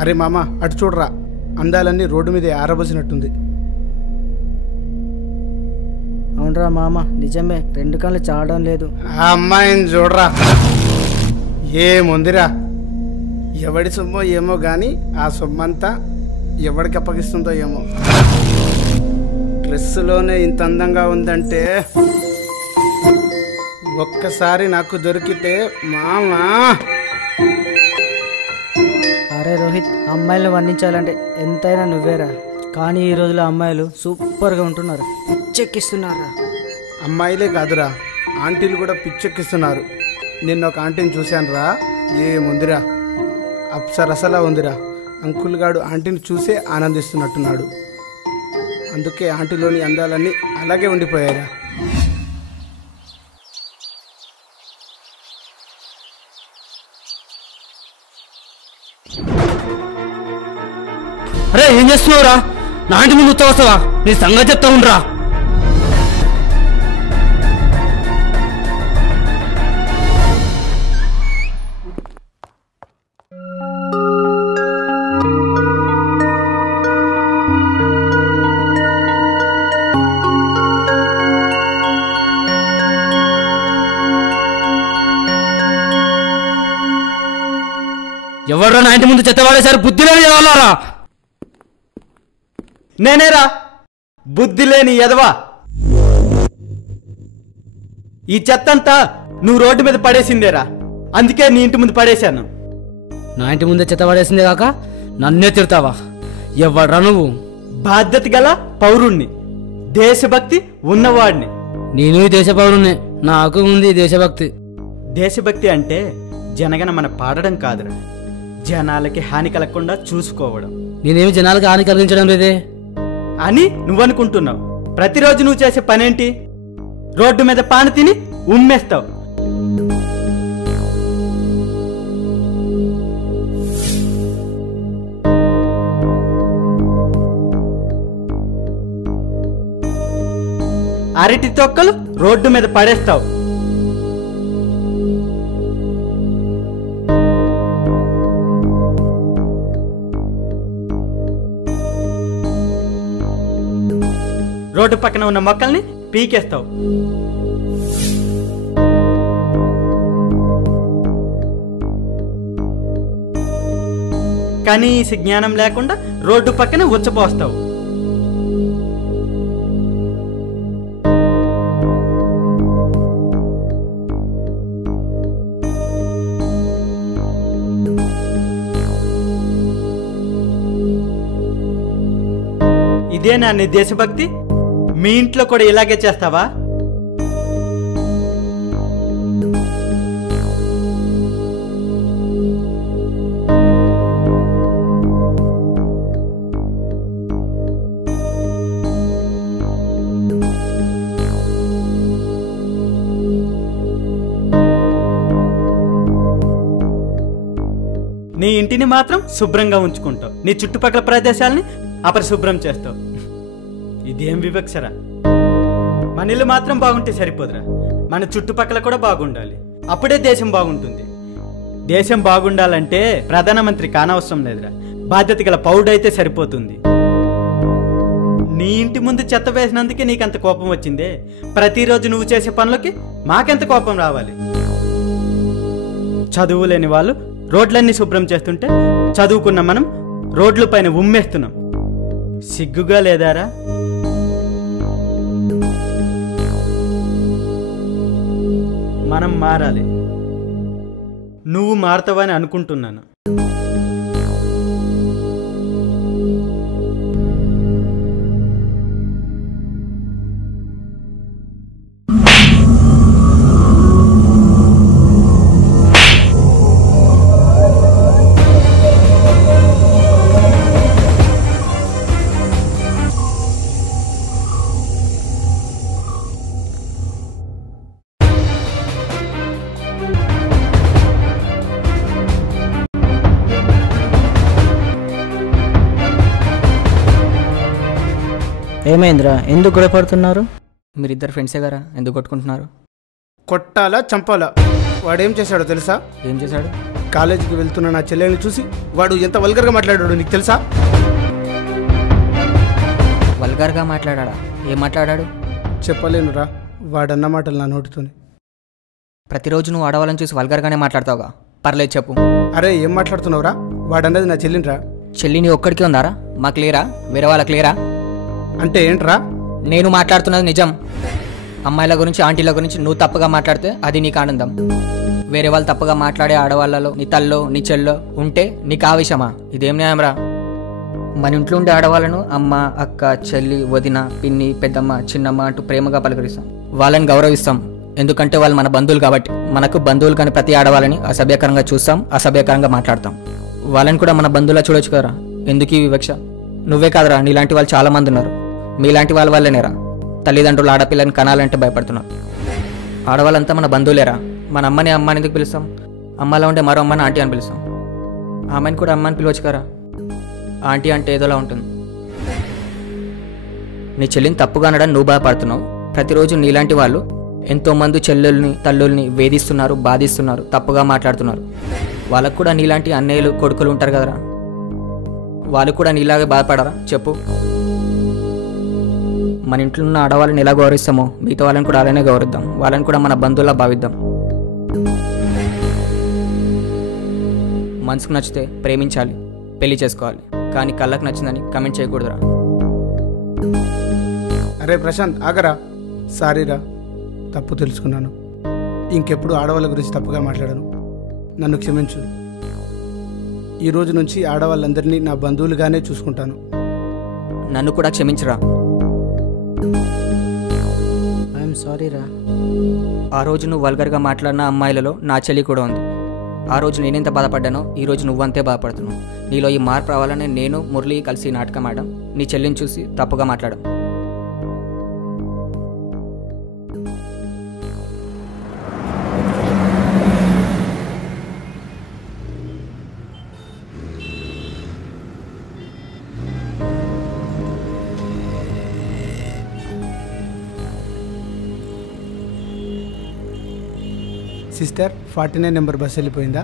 అరే మామ అటు చూడరా, అందాలన్నీ రోడ్డు మీద ఆరబోసినట్టుంది. అవునరా మామ, నిజమే, 2 కళ్ళు చావడం లేదు. ఆ అమ్మాయిని చూడరా, ఏముందిరా. ఎవడి సొమ్మో ఏమో కానీ ఆ సొమ్మంతా ఎవడికి అప్పగిస్తుందో ఏమో. డ్రెస్సులోనే ఇంత అందంగా ఉందంటే ఒక్కసారి నాకు దొరికితే మామా. అరే రోహిత్, అమ్మాయిలను వర్ణించాలంటే ఎంతైనా నువ్వేరా. కానీ ఈ రోజుల్లో అమ్మాయిలు సూపర్గా ఉంటున్నారు, పిచ్చెక్కిస్తున్నారా. అమ్మాయిలే కాదురా, ఆంటీలు కూడా పిచ్చెక్కిస్తున్నారు. నిన్న ఒక ఆంటీని చూశాను రా, ఏముందిరా, అప్సరసలా ఉందిరా. అంకుల్ గాడు ఆంటీని చూసే ఆనందిస్తున్నట్టున్నాడు. అందుకే ఆంటీలోని అందాలన్నీ అలాగే ఉండిపోయారా. అరే ఏం చేస్తున్నావురా? నా ఇంటి ముందు వస్తావా? నీ సంగతి చెప్తా ఉండరా. ఎవరు నా ఇంటి ముందు చెత్త వాడేశారు? బుద్ధి లేని ఎదవాలారా? నేనేరా బుద్ధి లేని ఎదవా. ఈ చెత్తంతా నువ్వు రోడ్డు మీద పడేసిందేరా, అందుకే నీ ఇంటి ముందు పడేశాను. నా ఇంటి ముందే చెత్త వాడేసిందే కాక నన్నే తిడతావా? ఎవడ్రా నువ్వు? బాధ్యత గల పౌరుణ్ణి, దేశభక్తి ఉన్నవాడిని. నేను ఈ దేశ పౌరుణ్ణి, నాకు ఉంది దేశభక్తి. దేశభక్తి అంటే జనగణమన పాడడం కాదురా, జనాలకి హాని కలగకుండా చూసుకోవడం. నేనేమి జనాలకు హాని కలిగించడం లేదే అని నువ్వనుకుంటున్నావు. ప్రతిరోజు నువ్వు చేసే పనేంటి? రోడ్డు మీద పాను తిని ఉమ్మేస్తావు. అరటి తొక్కలు రోడ్డు మీద పడేస్తావు. రోడ్డు పక్కన ఉన్న మొక్కల్ని పీకేస్తావు. కనీస జ్ఞానం లేకుండా రోడ్డు పక్కన ఉచ్చపోస్తావు. ఇదేనా నీ దేశభక్తి? మీ ఇంట్లో కూడా ఇలాగే చేస్తావా? నీ ఇంటిని మాత్రం శుభ్రంగా ఉంచుకుంటావు, నీ చుట్టుపక్కల ప్రదేశాలని అపరిశుభ్రం చేస్తావు. ఇదేం వివక్షరా? మన ఇల్లు మాత్రం బాగుంటే సరిపోదురా, మన చుట్టుపక్కల కూడా బాగుండాలి. అప్పుడే దేశం బాగుంటుంది. దేశం బాగుండాలంటే ప్రధానమంత్రి కానవసరం లేదురా, బాధ్యత గల పౌరుడైతే సరిపోతుంది. నీ ఇంటి ముందు చెత్త వేసినందుకే నీకంత కోపం వచ్చిందే. ప్రతిరోజు నువ్వు చేసే పనులకి మాకెంత కోపం రావాలి? చదువు లేని వాళ్ళు రోడ్లన్నీ శుభ్రం చేస్తుంటే చదువుకున్న మనం రోడ్ల పైన ఉమ్మేస్తున్నాం. సిగ్గుగా లేదారా? మనం మారాలి. నువ్వు మారుతావని అనుకుంటున్నాను. ఏమైందిరా, ఎందుకు గొడవపడుతున్నారు? మీరిద్దరు ఫ్రెండ్సే గారా, ఎందుకు కొట్టుకుంటున్నారు? కొట్టాలా చంపాలా? వాడేం చేశాడో తెలుసా? ఏం చేశాడు? కాలేజీకి వెళ్తున్న నా చెల్లెల్ని చూసి వాడు ఎంత వల్గర్గా మాట్లాడాడు నీకు తెలుసా? వల్గర్గా మాట్లాడా? ఏం మాట్లాడాడు? చెప్పలేనురా, వాడన్న మాటలు నా నోటితోనే. ప్రతిరోజు నువ్వు ఆడవాళ్ళని చూసి వల్గర్గానే మాట్లాడతావుగా. పర్లేదు చెప్పు. అరే ఏం మాట్లాడుతున్నావురా? వాడన్నది నా చెల్లినిరా. చెల్లి నీ ఒక్కడికి ఉందారా? మాకు లేరా? వేరే వాళ్ళకి లేరా? అంటే ఏంట్రా? నేను మాట్లాడుతున్నది నిజం. అమ్మాయిల గురించి ఆంటీల గురించి నువ్వు తప్పుగా మాట్లాడితే అది నీకు ఆనందం. వేరే వాళ్ళు తప్పుగా మాట్లాడే ఆడవాళ్ళలో నీ తల్లో నీ చెల్లో ఉంటే నీకు ఆవేశమా? ఇదేం న్యాయంరా? మన ఇంట్లో ఉండే ఆడవాళ్ళను అమ్మ, అక్క, చెల్లి, వదిన, పిన్ని, పెద్దమ్మ, చిన్నమ్మ అంటూ ప్రేమగా పలకరిస్తాం. వాళ్ళని గౌరవిస్తాం, ఎందుకంటే వాళ్ళు మన బంధువులు కాబట్టి. మనకు బంధువులు కానీ ప్రతి ఆడవాళ్ళని అసభ్యకరంగా చూస్తాం, అసభ్యకరంగా మాట్లాడతాం. వాళ్ళని కూడా మన బంధువులా చూడొచ్చు కదరా. ఎందుకు ఈ వివక్ష? నువ్వే కాదురా, నీలాంటి వాళ్ళు చాలా మంది ఉన్నారు. మీలాంటి వాళ్ళ వల్లనేరా తల్లిదండ్రులు ఆడపిల్లని కనాలంటే భయపడుతున్నారు. ఆడవాళ్ళంతా మన బంధువులేరా. మన అమ్మని అమ్మని ఎందుకు పిలుస్తాం? అమ్మలా ఉండే మరో అమ్మని ఆంటీ అని పిలుస్తాం. ఆమెను కూడా అమ్మని పిలవచ్చు కదా. ఆంటీ అంటే ఏదోలా ఉంటుంది. నీ చెల్లిని తప్పుగా అనడం నువ్వు బాధపడుతున్నావు. ప్రతిరోజు నీలాంటి వాళ్ళు ఎంతోమంది చెల్లెల్ని తల్లుల్ని వేధిస్తున్నారు, బాధిస్తున్నారు, తప్పుగా మాట్లాడుతున్నారు. వాళ్ళకు కూడా నీలాంటి అన్నయ్యలు కొడుకులు ఉంటారు కదరా. వాళ్ళు కూడా నీలాగే బాధపడరా చెప్పు? మన ఇంట్లో ఉన్న ఆడవాళ్ళని ఎలా గౌరవిస్తామో మిగతా వాళ్ళని కూడా అలానే గౌరవిద్దాం. వాళ్ళని కూడా మన బంధువులా భావిద్దాం. మనసుకు నచ్చితే ప్రేమించాలి, పెళ్లి చేసుకోవాలి, కానీ కళ్ళకు నచ్చిందని కమెంట్ చేయకూడదురా. అరే ప్రశాంత్ ఆగరా. సారీరా, తప్పు తెలుసుకున్నాను. ఇంకెప్పుడు ఆడవాళ్ళ గురించి తప్పుగా మాట్లాడను. నన్ను క్షమించు. ఈ రోజు నుంచి ఆడవాళ్ళందరినీ నా బంధువులుగానే చూసుకుంటాను. నన్ను కూడా క్షమించరా. ఐఎమ్ సారీ రా. ఆ రోజు నువ్వు వల్గర్గా మాట్లాడిన అమ్మాయిలలో నా చెల్లి కూడా ఉంది. ఆ రోజు నేనెంత బాధపడ్డానో ఈ రోజు నువ్వంతే బాధపడుతున్నావు. నీలో ఈ మార్పు రావాలని నేను మురళి కలిసి నాటకం ఆడడం, నీ చెల్లిని చూసి తప్పుగా మాట్లాడడం. సిస్టర్ 49 నెంబర్ బస్ వెళ్ళిపోయిందా?